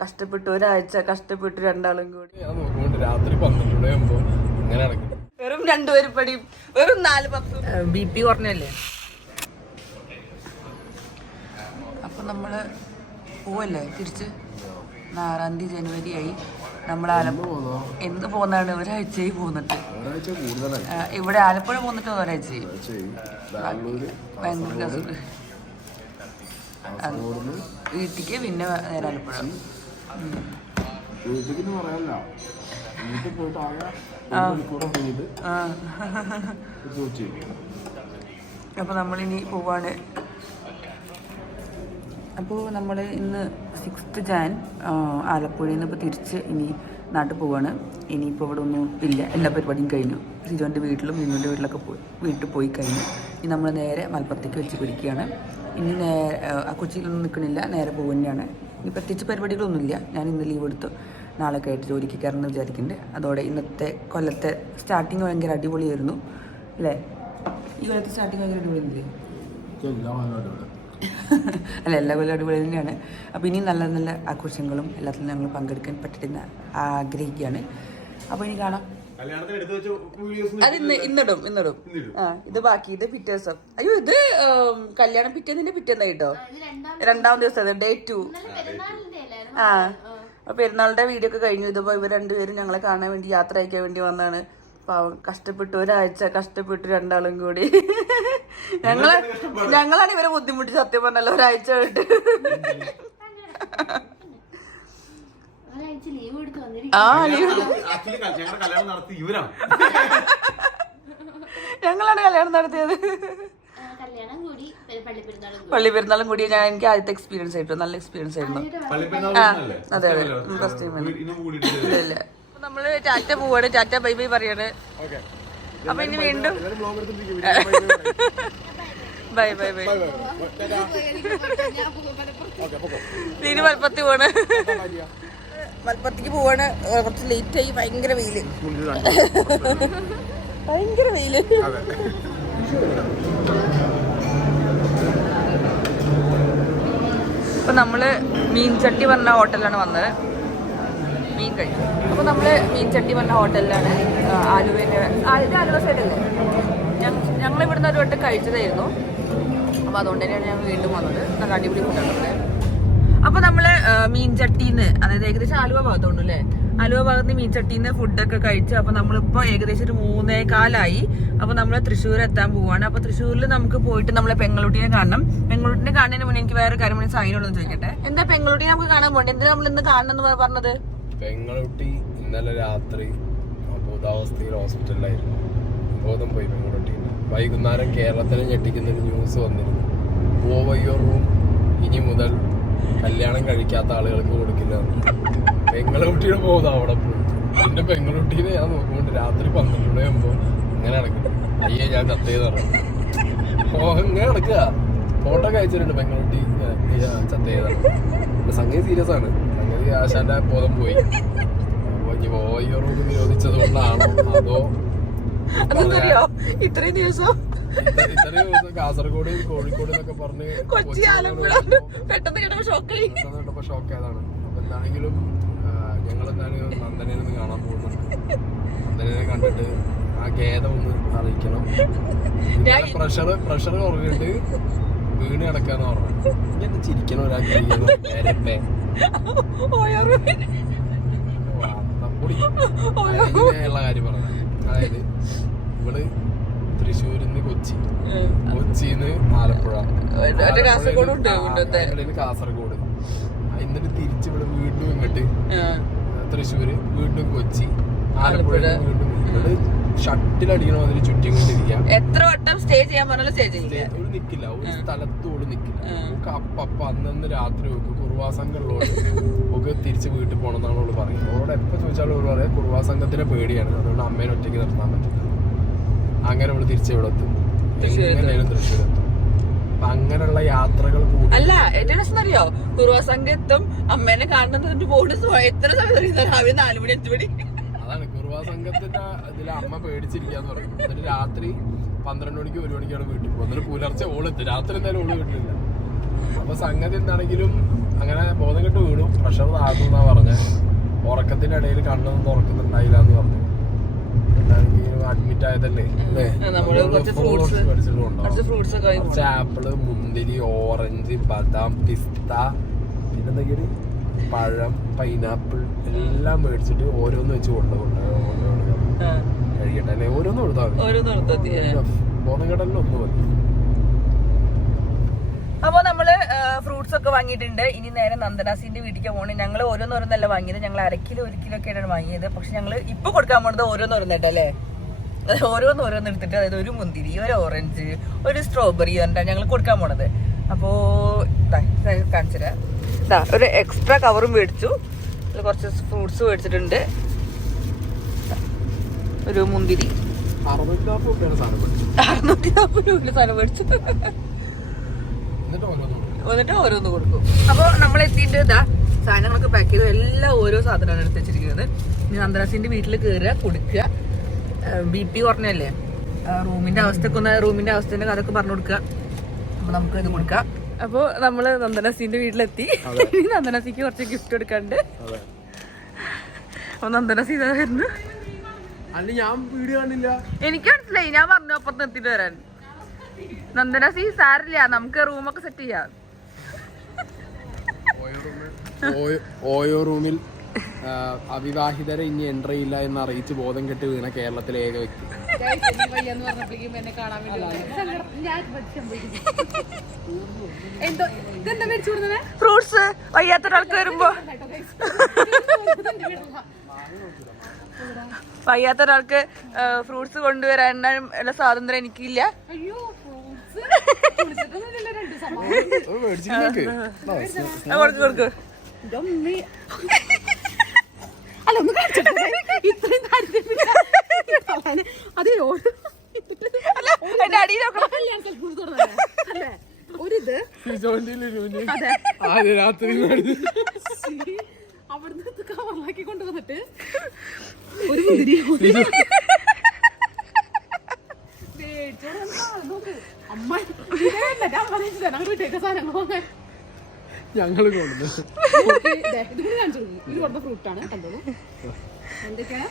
കഷ്ടപ്പെട്ടു ഒരാഴ്ച കഷ്ടപ്പെട്ടു രണ്ടാളും കൂടി. രാത്രി 12 വെറും 2 പേര് പടിയും വെറും 4-10 BP കുറഞ്ഞല്ലേ. അപ്പൊ നമ്മള് പോവല്ലേ തിരിച്ച് 6 ജനുവരി ആയി. നമ്മൾ എന്ന് പോകുന്നതാണ് ഒരാഴ്ചയായി പോന്നിട്ട്. ഇവിടെ ആലപ്പുഴ പോന്നിട്ട് ഒരാഴ്ചയായി. ബാംഗ്ലൂർ വീട്ടിക്ക് പിന്നെ നേരെ ആലപ്പുഴ. അപ്പൊ നമ്മളിനി പോവാണ്. അപ്പോൾ നമ്മൾ ഇന്ന് 6th Jan ആലപ്പുഴയിൽ നിന്ന് ഇപ്പോൾ തിരിച്ച് ഇനി നാട്ടിൽ പോവാണ്. ഇനിയിപ്പോൾ ഇവിടെ ഒന്നും ഇല്ല, എല്ലാ പരിപാടിയും കഴിഞ്ഞു. സിജോൻ്റെ വീട്ടിലും മിന്നുൻ്റെ വീട്ടിലൊക്കെ വീട്ടിൽ പോയി കഴിഞ്ഞു. ഇനി നമ്മൾ നേരെ മലപ്പുറത്തേക്ക് വെച്ച് പിടിക്കുകയാണ്. ഇനി കൊച്ചിയിലൊന്നും നിൽക്കണില്ല, നേരെ പോകുന്നതാണ്. ഇനി പ്രത്യേകിച്ച് പരിപാടികളൊന്നുമില്ല. ഞാൻ ഇന്ന് ലീവ് എടുത്തു, നാളെ ആയിട്ട് ജോലിക്ക് കയറണമെന്ന് വിചാരിക്കുന്നുണ്ട്. അതോടെ ഇന്നത്തെ കൊല്ലത്തെ സ്റ്റാർട്ടിങ് ഭയങ്കര അടിപൊളിയായിരുന്നു അല്ലേ? ഈ കൊല്ലത്തെ സ്റ്റാർട്ടിങ് ഭയങ്കര അടിപൊളിയായിരുന്നില്ലേ? അല്ല, എല്ലാ കൊല്ലം അടിപൊളി തന്നെയാണ്. അപ്പോൾ ഇനി നല്ല നല്ല ആഘോഷങ്ങളും എല്ലാത്തിലും ഞങ്ങൾ പങ്കെടുക്കാൻ പറ്റുന്ന ആഗ്രഹിക്കുകയാണ്. അപ്പോൾ ഇനി കാണാം. അത് ഇന്നിടും. ഇത് ബാക്കി, ഇത് പിറ്റേ ദിവസം. അയ്യോ, ഇത് കല്യാണം പിറ്റേന്നിന്റെ പിറ്റേന്നായിട്ടോ, 2ാം ദിവസം, Day 2. അപ്പൊ പെരുന്നാളുടെ വീഡിയോ ഒക്കെ കഴിഞ്ഞു. ഇതിപ്പോ ഇവർ 2 പേരും ഞങ്ങളെ കാണാൻ വേണ്ടി യാത്ര അയക്കാൻ വേണ്ടി വന്നതാണ്. പാവം കഷ്ടപ്പെട്ടു ഒരാഴ്ച കഷ്ടപ്പെട്ടു രണ്ടാളും കൂടി. ഞങ്ങളാണ് ഇവരെ ബുദ്ധിമുട്ടി സത്യം പറഞ്ഞല്ലോ ഒരാഴ്ച ആയിട്ട്. ഞങ്ങളാണ് കല്യാണം നടത്തിയത്. പള്ളി പെരുന്നാളും കൂടി എനിക്ക് ആദ്യത്തെ എക്സ്പീരിയൻസ് ആയിരുന്നു. നല്ല എക്സ്പീരിയൻസ് ആയിരുന്നു. അതെ ഫസ്റ്റ് ടൈം. ഇല്ല, നമ്മള് ടാറ്റ പോവാണ്. ടാറ്റ ബൈ ബൈ പറയാണ്. അപ്പൊ ഇനി വീണ്ടും ബൈ ബൈ ബൈ. ഇനി മലപ്പുറത്ത് പോവാണ്. മലപ്പുറത്തേക്ക് പോവാണ്. കുറച്ച് ലേറ്റ് ആയി. ഭയങ്കര വെയില്. അപ്പൊ നമ്മള് മീൻചട്ടി പറഞ്ഞ ഹോട്ടലിലാണ് വന്നത്. മീൻ കഴിക്കും. അപ്പോൾ നമ്മൾ മീൻചട്ടി പറഞ്ഞ ഹോട്ടലിലാണ്. ആലുവേൻ്റെ ആലുവ സൈഡല്ലേ. ഞങ്ങൾ ഇവിടുന്ന് ഒരു വട്ടം കഴിച്ചതായിരുന്നു. അപ്പോൾ അതുകൊണ്ട് തന്നെയാണ് ഞങ്ങൾ വീണ്ടും വന്നത്. നല്ല അടിപൊളി ഫുഡാണ്. അപ്പോൾ നമ്മൾ മീൻചട്ടിന്ന്, അതായത് ഏകദേശം ആലുവ ഭാഗത്തുണ്ട് അല്ലേ, ആലുവ ഭാഗത്ത് നിന്ന് മീൻചട്ടിന്ന് ഫുഡൊക്കെ കഴിച്ചു. അപ്പോൾ നമ്മളിപ്പോൾ ഏകദേശം ഒരു 3:15. അപ്പോൾ നമ്മൾ തൃശ്ശൂർ എത്താൻ പോവാണ്. അപ്പോൾ തൃശ്ശൂരിൽ നമുക്ക് പോയിട്ട് നമ്മളെ പെങ്ങളുട്ടിനെ കാണണം. പെങ്ങളുട്ടിനെ കാണുന്നതിന് മുന്നേ എനിക്ക് വേറെ കാര്യം സൈനോടൊന്ന് ചോദിക്കട്ടെ. എന്താ പെങ്ങളുട്ടിനെ നമുക്ക് കാണാൻ പോകണ്ടേ? എന്താ നമ്മൾ ഇന്ന് കാണണം എന്ന് പറഞ്ഞത്? പെങ്ങളുട്ടി ഇന്നലെ രാത്രി ബോധാവസ്ഥയിൽ ഹോസ്പിറ്റലിലായിരുന്നു. ബോധം പോയി പെങ്ങളുട്ടി. വൈകുന്നേരം കേരളത്തിനെ ഞെട്ടിക്കുന്നൊരു ന്യൂസ് വന്നിരുന്നു. ഗോവയ്യോ റൂം ഇനി മുതൽ കല്യാണം കഴിക്കാത്ത ആളുകൾക്ക് കൊടുക്കില്ല. പെങ്ങളുട്ടിയുടെ ബോധം അവിടെ പോയി. പിന്നെ പെങ്ങളുട്ടീനെ ഞാൻ നോക്കുമ്പോൾ രാത്രി 12 അങ്ങനെ നടക്കും. അയ്യേ, ഞാൻ ചത്തേന്ന് പറഞ്ഞു. അങ്ങനെ നടക്കുക. ഫോട്ടോ കഴിച്ചിട്ടുണ്ട് പെങ്ങളുട്ടി ചത്തേതാണ്. സംഗതി സീരിയസ് ആണ്. സംഗതി ആശാന്റെ ബോധം പോയി. അപ്പൊ ഗോവയ്യോ റൂം നിരോധിച്ചത് കൊണ്ടാണോ അതോ ഇത്രയും ദിവസം കാസർഗോഡ് കോഴിക്കോട് എന്നൊക്കെ പറഞ്ഞ് പെട്ടെന്ന് ഷോക്കായതാണ്. അപ്പൊ എന്താണെങ്കിലും ഞങ്ങൾ എന്തായാലും നന്ദനെ ഒന്ന് കാണാൻ പോകുന്നുണ്ട്. നന്ദനെ കണ്ടിട്ട് ആ ഖേദം ഒന്ന് അറിയിക്കണം. പ്രഷർ കുറഞ്ഞിട്ട് വീണ് കിടക്കാന്ന് പറഞ്ഞു. ഇങ്ങനെ ചിരിക്കണ ഒരാൾക്കുള്ള കാര്യം പറഞ്ഞു. അതായത് ഇവള് തൃശ്ശൂരിന്ന് കൊച്ചിന്ന് ആലപ്പുഴ, കാസർഗോഡ്, എന്നിട്ട് തിരിച്ച് ഇവിടെ വീണ്ടും ഇങ്ങോട്ട് തൃശ്ശൂര്, വീണ്ടും കൊച്ചി, ആലപ്പുഴ, വീണ്ടും ഇവള് ഷട്ടിലടിക്കണ മാതിരി ചുറ്റിക്കൊണ്ടിരിക്കാം. എത്ര വട്ടം സ്റ്റേ ചെയ്യാൻ പറഞ്ഞാലും സ്റ്റേ ചെയ്യില്ല. ഒരു നിക്കില്ല, ഒരു സ്ഥലത്തോട് നിക്കില്ല. അപ്പ അന്നന്ന് രാത്രി നോക്കും കുറുവാ സംഘമുള്ളവര് ഒക്കെ തിരിച്ച് വീട്ടിൽ പോകണമെന്നാണ് അവള് പറയുന്നത്. അവളോട് എപ്പോ ചോദിച്ചാലും അവള് പറയാം കുറുവാ സംഘത്തിനെ പേടിയാണ്, അതുകൊണ്ട് അമ്മേനെ ഒറ്റയ്ക്ക് നിർത്താൻ പറ്റില്ല. അങ്ങനെ അവള് തിരിച്ച് ഇവിടെ എത്തും, എങ്ങനെയാലും തൃശ്ശൂരെത്തും. അപ്പൊ അങ്ങനെയുള്ള യാത്രകൾ അല്ല. ഏറ്റവും രസം അറിയോ, കുറുവാ സംഘം എത്തും, അമ്മേനെ കാണുന്നത് ബോർഡ് എത്ര സമയം രാവിലെ 4 മണി 5 മണി. അതാണ് കുറുവാ സംഘത്തിന്റെ ഇതിൽ അമ്മ പേടിച്ചിരിക്കാന്ന് പറയും. എന്നിട്ട് രാത്രി 12 മണിക്ക് 1 മണിക്കാണ് വീട്ടിൽ പോകുന്നത്. എന്നിട്ട് പുലർച്ചെ ഓളെത്തും. രാത്രി എന്തായാലും ഓള് വീട്ടിലില്ല. അപ്പൊ സംഗതി എന്താണെങ്കിലും അങ്ങനെ ബോധം കെട്ട് വീണു, പ്രഷർ താഴ്ന്നു പറഞ്ഞ. ഉറക്കത്തിന്റെ ഇടയിൽ കണ്ണൊന്നും തുറക്കുന്നുണ്ടായില്ല എന്ന് പറഞ്ഞു. അഡ്മിറ്റ് ആയതല്ലേ, കുറച്ച് ആപ്പിള്, മുന്തിരി, ഓറഞ്ച്, ബദാം, പിസ്ത, പിന്നെന്തെങ്കിലും പഴം, പൈനാപ്പിൾ എല്ലാം മേടിച്ചിട്ട് ഓരോന്ന് വെച്ച് കഴിക്കട്ടെ അല്ലെ? ഓരോന്ന് കൊടുത്താൽ ബോധം കെട്ടലിന് ഒന്നും മതി. അപ്പൊ നമ്മള് ഫ്രൂട്ട്സ് ഒക്കെ വാങ്ങിയിട്ടുണ്ട്. ഇനി നേരെ നന്ദനാസിന്റെ വീട്ടിലേക്ക് പോകണം. ഞങ്ങൾ ഓരോന്നോരോന്നല്ല വാങ്ങിയത്, ഞങ്ങൾ 1 കിലോ 1 കിലോ ഒക്കെയാണ് വാങ്ങിയത്. പക്ഷെ ഞങ്ങള് ഇപ്പൊ കൊടുക്കാൻ പോണത് ഓരോന്നോരോന്നിട്ടല്ലേ, ഓരോന്ന് എടുത്തിട്ട്, അതായത് ഒരു മുന്തിരി, ഒരു ഓറഞ്ച്, ഒരു സ്ട്രോബെറി പറഞ്ഞിട്ടാണ് ഞങ്ങൾ കൊടുക്കാൻ പോണത്. അപ്പോ കാണിച്ചുതരാം. ഒരു എക്സ്ട്രാ കവറും മേടിച്ചു, കുറച്ച് ഫ്രൂട്ട്സ് മേടിച്ചിട്ടുണ്ട്. ഒരു മുന്തിരി 640 രൂപയുടെ സാധനം മേടിച്ചു. എന്നിട്ട് ഓരോന്ന് കൊടുക്കും. അപ്പൊ നമ്മൾ എത്തിയിട്ട് ഇതാ സാധനങ്ങളൊക്കെ പാക്ക് ചെയ്തു. എല്ലാം ഓരോ സാധനമാണ് എടുത്ത് വെച്ചിരിക്കുന്നത്. ഇനി നന്ദനാസിന്റെ വീട്ടിൽ കയറുക, കൊടുക്കുക. BP കുറഞ്ഞല്ലേ, റൂമിന്റെ അവസ്ഥന്റെ കഥയൊക്കെ പറഞ്ഞു കൊടുക്കുക. അപ്പൊ നമുക്ക് ഇത് കൊടുക്കാം. അപ്പൊ നമ്മള് നന്ദനാസിന്റെ വീട്ടിലെത്തി. നന്ദനാസിക്ക് കുറച്ച് ഗിഫ്റ്റ് കൊടുക്കാണ്ട്. അപ്പൊ നന്ദനാസി ഇതാ വരുന്നു. എനിക്ക് മനസ്സിലായി, ഞാൻ പറഞ്ഞു അപ്പുറത്ത് എത്തിയിട്ട് വരാൻ. നന്ദനാസി സാരില്ല, നമുക്ക് റൂമൊക്കെ സെറ്റ് ചെയ്യാം. ഓയോ റൂമിൽ അവിവാഹിതരെ ഇനി എൻട്രി ഇല്ല എന്ന് അറിയിച്ച് ബോധം കെട്ട് വീണ കേരളത്തിലെ ഏക വ്യക്തി. ഫ്രൂട്ട്സ് വയ്യാത്ത ഒരാൾക്ക് വരുമ്പോ, വയ്യാത്ത ഒരാൾക്ക് ഫ്രൂട്ട്സ് കൊണ്ടുവരാനുള്ള സ്വാതന്ത്ര്യം എനിക്കില്ല. കൊടുക്ക്. അല്ല ഒന്ന് ഇത്രയും ഒരിത് അവിടുന്ന് കവറിലാക്കി കൊണ്ടുവന്നിട്ട് ഒരു മുന്തിരി അമ്മ സാധനങ്ങൾ ഞങ്ങള് ഫ്രൂട്ടാണ്. കണ്ടോളൂ എന്തൊക്കെയാണ്.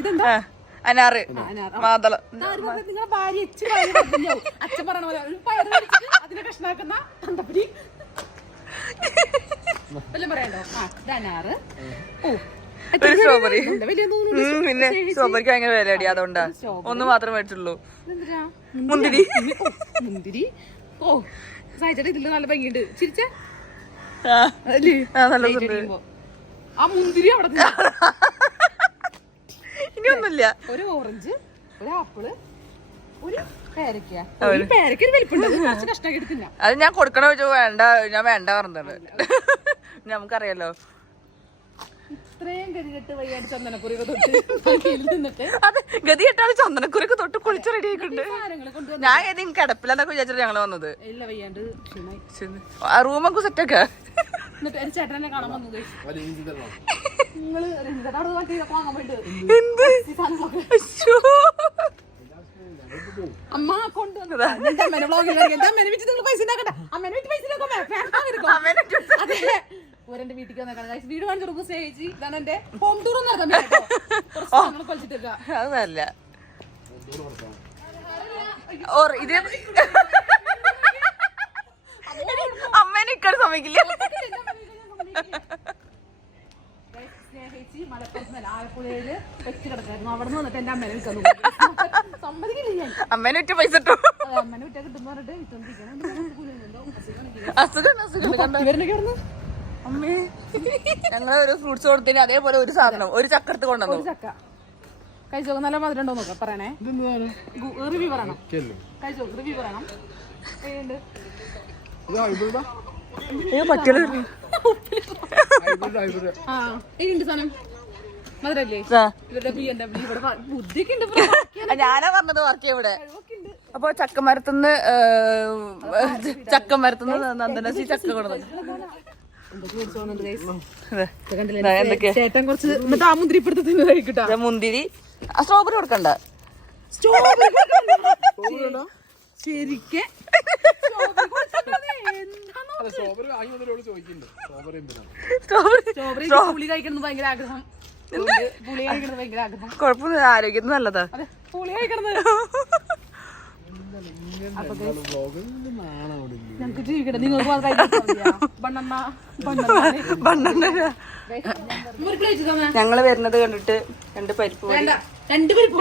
ഇതെന്താ? അനാറ്, മാതളം. നിങ്ങളെ ഭാര്യ അച്ഛൻ പറയണ പോലെ അതിനെ കഷ്ണാക്കുന്ന തന്തപ്പരി വല്ലതും പറയണ്ടോ? അനാറ്, സ്ട്രോബെറി. പിന്നെ സ്ട്രോബെറിക്ക് ഭയങ്കര വിലയടി, അതുകൊണ്ടാ ഒന്ന് മാത്രമേ മേടിച്ചുള്ളൂ. മുന്തിരി. ഓ സായിച്ചേട്ടാ, ഇതില് നല്ല ഭംഗിയുണ്ട്. ചിരിച്ച നല്ല ആ മുന്തിരി അവിടെ ഇനിയൊന്നുമില്ല. ഒരു ഓറഞ്ച്, ഒരു ആപ്പിള്, ഒരു പേരക്ക. അത് ഞാൻ കൊടുക്കണ വെച്ചോ, വേണ്ട ഞാൻ വേണ്ട പറഞ്ഞത്. നമുക്കറിയാലോ ഇത്രയും ഗതികെട്ട് വയ്യാണ്ട് ചന്ദനക്കുറിയൊക്കെ തൊട്ട് അത് ഗതികെട്ടാണ് ചന്ദനക്കുറിയൊക്കെ തൊട്ട് കുളിച്ച് റെഡി ആയിട്ടുണ്ട്. ഞാൻ ഏതെങ്കിലും കിടപ്പില്ലെന്നൊക്കെ വിചാരിച്ചിട്ട് ഞങ്ങള് വന്നത്. റൂമൊക്കെ സെറ്റൊക്കെ ചേട്ടനെ കാണാൻ വന്നത്. അമ്മ കൊണ്ടുവന്നതാ. എന്റെ വീട്ടിൽ വന്നേക്കാണ്. വീട് കാണിച്ചു കൊടുക്കും ചേച്ചി. ഇതാണ് എന്റെ ഹോം ടൂർ കളിച്ചിട്ടില്ല. അതല്ല ഇത് അമ്മേനെ ഇക്കാട് സമ്മതിക്കില്ല. സ്നേഹിച്ച് മലപ്പുറത്ത് ആലപ്പുഴയില് വെച്ച് കിടക്കായിരുന്നു. അവിടെ നിന്ന് വന്നിട്ട് എന്റെ അമ്മേനെ വിൽക്കുന്നു. സമ്മതിക്കില്ല. അമ്മേനെ വിറ്റ് പൈസ കിട്ടും. അമ്മേനെ വിറ്റാ കിട്ടും പറഞ്ഞിട്ട് അസുഖം. അമ്മേ ഞങ്ങൾ ഒരു ഫ്രൂട്ട്സ് കൊടുത്തതിന് അതേപോലെ ഒരു സാധനം, ഒരു ചക്ക എടുത്ത് കൊണ്ടുവന്നു. ചക്ക കഴിച്ചോ, നല്ല മധുരം ഉണ്ടോ നോക്കാം. പറയണേ, റിവ്യൂ പറയണം. കഴിച്ചോ, റിവ്യൂ പറയണം. സാധനം മധുരല്ലേ? ഞാനാ പറഞ്ഞത് വർക്ക് ഇവിടെ. അപ്പൊ ചക്കമരത്തുനിന്ന് നന്ദനസി ചക്ക കൊണ്ടുവന്നു. ചേട്ടൻ കുറച്ച് മുന്തിരി, സ്ട്രോബെറി കൊടുക്കണ്ട. ശരിക്കും എന്താണോ സ്ട്രോബെറി വാങ്ങി വന്നിട്ട് ചോദിക്കുന്നുണ്ട് സ്ട്രോബെറി എന്തിനാണ്. സ്ട്രോബെറി പുളി കഴിക്കണം ഭയങ്കര ആഗ്രഹം. പുളി കഴിക്കണം ഭയങ്കര ആഗ്രഹം. കുഴപ്പമൊന്നും ആരോഗ്യത്തിന് നല്ലതാ. പുളി കഴിക്കണം. ഞങ്ങൾക്ക് ജീവിക്കട്ടെ. നിങ്ങൾക്ക് ഞങ്ങള് വരുന്നത് കണ്ടിട്ട് 2 പരിപ്പ് വടി, 2 പരിപ്പ്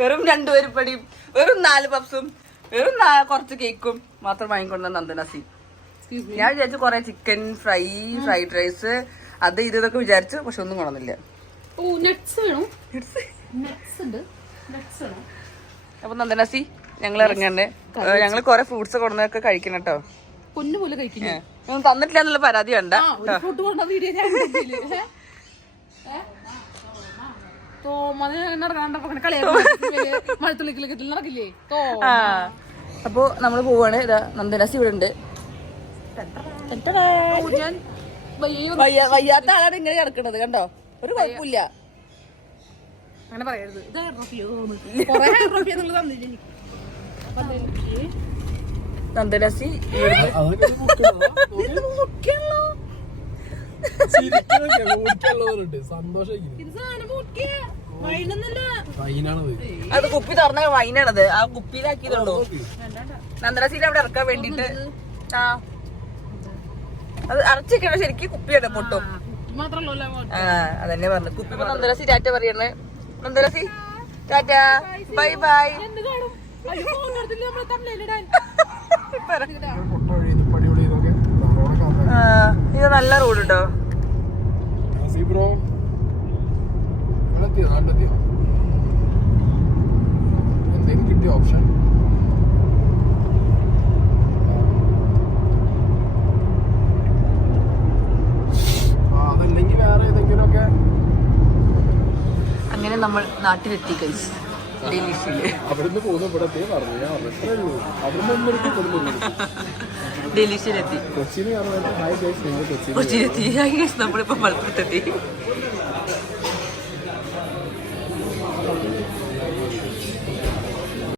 വെറും 2 പരിപ്പടിയും വെറും 4 പപ്സും വെറും കുറച്ച് കേക്കും മാത്രം വാങ്ങിക്കൊണ്ട നന്ദനസി. ഞാൻ വിചാരിച്ചു കൊറേ ചിക്കൻ ഫ്രൈ, ഫ്രൈഡ് റൈസ്, അത് ഇതൊക്കെ വിചാരിച്ചു. പക്ഷെ ഒന്നും കൊണ്ടുവന്നില്ല. അപ്പൊ നന്ദനസി ഞങ്ങൾ ഇറങ്ങണ്ടേ. ഞങ്ങള് കൊറേ ഫ്രൂട്ട്സ് കൊണ്ടുവന്നൊക്കെ കഴിക്കണം കേട്ടോ. പൊന്നുപോലെ കഴിക്കുന്നു. തന്നിട്ടില്ല എന്നുള്ള പരാതി വേണ്ട. അപ്പൊ നമ്മള് പോവാണ്. ഇതാ നന്ദനസി ഇവിടെ ഉണ്ട്. വയ്യാത്ത ആളാണ് ഇങ്ങനെ കിടക്കണത് കണ്ടോ. ഒരു കുഴപ്പമില്ല. അങ്ങനെ പറയരുത്. നന്ദനസി അത് കുപ്പി തുറന്ന വൈനാണത്. ആ കുപ്പിയിലാക്കിയതുള്ളൂ. നന്ദനസിനെ അവിടെ ഇറക്കാൻ വേണ്ടിട്ട്. ആ അത് അടച്ചിരിക്കണ ശരിക്കും കുപ്പിയാണ് പൊട്ടും. അതന്നെ പറഞ്ഞു കുപ്പി. നന്ദനസി ടാറ്റ പറയണേ. നന്ദനസി ടാറ്റ, ബൈ ബൈ. ഇത് നല്ല റോഡ് കേട്ടോ. എന്തെങ്കിലും കിട്ടിയ ഓപ്ഷൻ അതല്ലെങ്കിൽ വേറെ ഏതെങ്കിലും ഒക്കെ. അങ്ങനെ നമ്മൾ നാട്ടിലെത്തി ഗൈസ്. അവിടുന്ന് പോകുന്ന ഇവിടത്തെ പറഞ്ഞു ഡൽഹിയിലെത്തി. കൊച്ചിയിൽ കൊച്ചിയിലെത്തി. നമ്മളിപ്പോ മലപ്പുറത്തെത്തി.